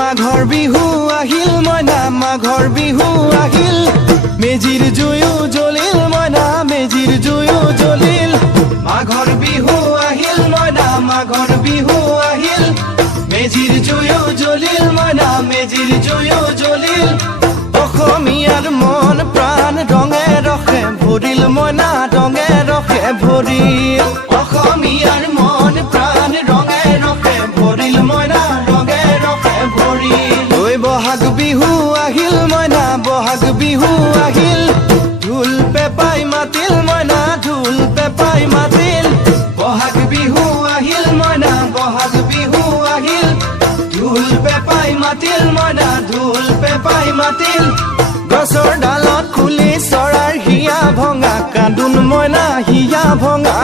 মাঘৰ বিহু আহিল মইনা মাঘৰ বিহু আহিল মেজিৰ জুয়ো জ্বলিল মইনা মেজিৰ জুয়ো জ্বলিল মাঘৰ বিহু আহিল মইনা মাঘৰ বিহু আহিল মেজিৰ জুয়ো জ্বলিল মইনা মেজিৰ জুয়ো জ্বলিল অসমীয়াৰ মন প্ৰাণ ৰঙে ৰসে ভৰিল মইনা ৰঙে ৰসে ভৰিল অসমীয়াৰ মন প্ৰাণ ৰঙে ৰসে ভৰিল মইনা ৰঙে ৰসে ভৰিল ঐ বহাগ বিহু আহিল মইনা বহাগ বিহু আহিল ঢোল পেপাই মাতিল মইনা ঢোল পেপাই মাতিল বহাগ বিহু আহিল মইনা বহাগ বিহু আহিল ঢোল পেপাই মাতিল মইনা ঢোল পেপাই মাতিল গছৰ ডালত খুলি চৰাৰ হিয়া ভঙা কান্দোন মইনা হিয়া ভঙা